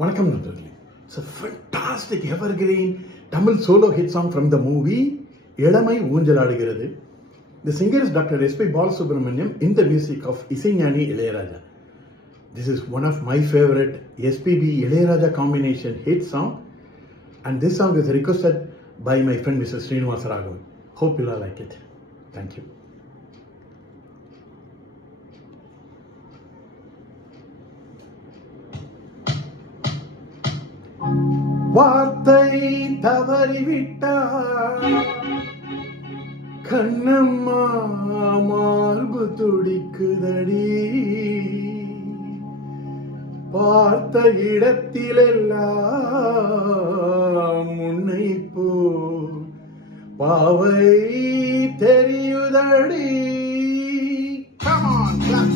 வணக்கம் நண்பர்களே. It's a fantastic evergreen Tamil solo hit song from the movie இளமை ஊஞ்சலாடுகிறது. The singer is Dr. S.P. Balasubramaniam in the music of இசைஞானி Ilaiyaraaja. This is one of my favorite SPB Ilaiyaraaja combination hit song, and this song is requested by my friend Mr. Srinivasa Raghavan. Hope you all like it. Thank you. வார்த்தை தவறிவிட்டார் கண்ணம்மா, மார்பு துடிக்குதடி, பார்த்த இடத்திலெல்லாம் முன்னை போ பாவை தெரியுதடி. Come on, clap.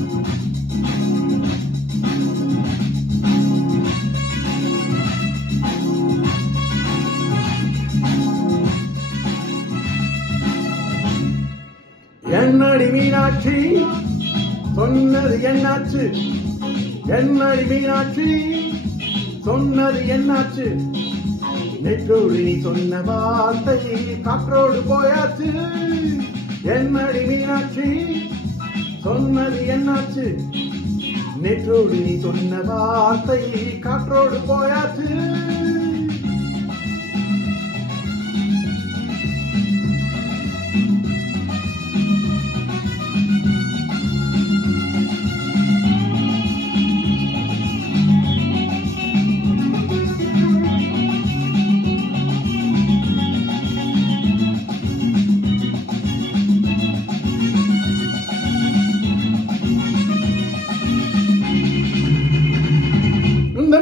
என்னடி மீனாட்சி சொன்னது என்னாச்சு? என்னடி மீனாட்சி சொன்னது என்னாச்சு? நெற்றோடு நீ சொன்ன வார்த்தை காற்றோடு போயாச்சு. என்னடி மீனாட்சி சொன்னது என்னாச்சு? நெற்றோடு நீ சொன்ன வார்த்தை காற்றோடு போயாச்சு.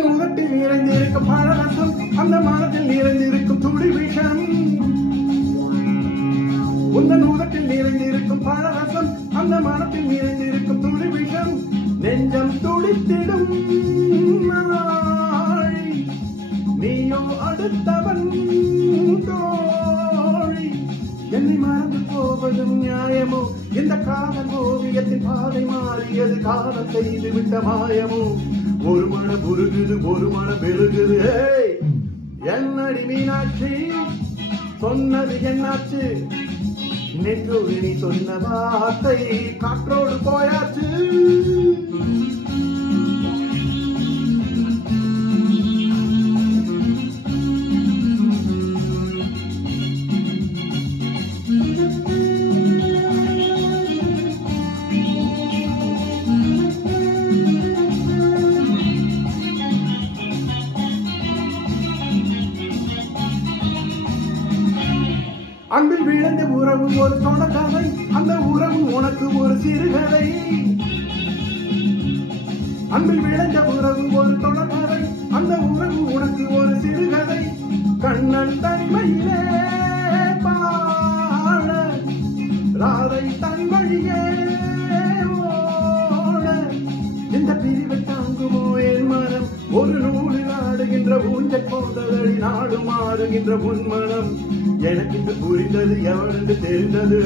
உதட்டில் நிறைந்திருக்கும் பழரசம், அந்த மனத்தில் நிறைந்திருக்கும் துளி விஷம். உந்தன் உதட்டில் நிறைந்திருக்கும் பழரசம், அந்த மனத்தில் நிறைந்திருக்கும் துளி விஷம். நெஞ்சம் துடித்திடும் நாளை, நீயோ அடுத்தவன் தோழி. என்னை மறந்து போவதும் நியாயமோ? இந்த காதல் ஓவியத்தின் பாதை மாறியது, காதல் செய்து விட்ட மாயமோ? ஒரு மனம் உருகுது, ஒரு மனம் பெருகுது. என்னடி மீனாட்சி சொன்னது என்னாச்சு? நெற்றோடு நீ சொன்ன வார்த்தை காற்றோடு போயாச்சு. அன்பில் விழுந்த உறவு ஒரு தொடர்கதை, அந்த உறவு உனக்கு ஒரு சிறுகதை. அன்பில் விழுந்த உறவு ஒரு தொடர்கதை, அந்த உறவு உனக்கு ஒரு சிறுகதை. கண்ணன் தனிமையிலே பாட, ராதை தனி வழியே ஓட. இந்த பிரிவை தாங்குமோ என் மனம்? ஒரு நூலில் ஆடுகின்ற ஊஞ்சல் போன்றதடி, நாடு மாறுகின்ற உன்மனம். எனக்கு இது புரிந்தது, எவனுக்கு தெரிந்தது?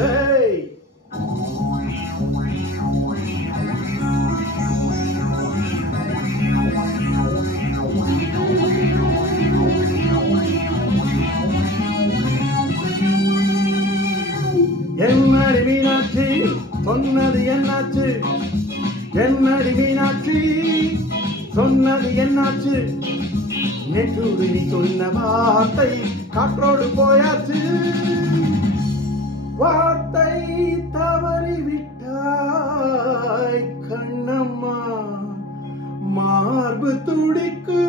என்னடி மீனாட்சி சொன்னது என்னாச்சு? என்னடி மீனாட்சி சொன்னது என்னாச்சு? நெற்றோடு நீ சொன்ன வார்த்தை காற்றோடு போயாச்சு. வார்த்தை தவறிவிட்டாய் கண்ணம்மா, மார்பு துடிக்கு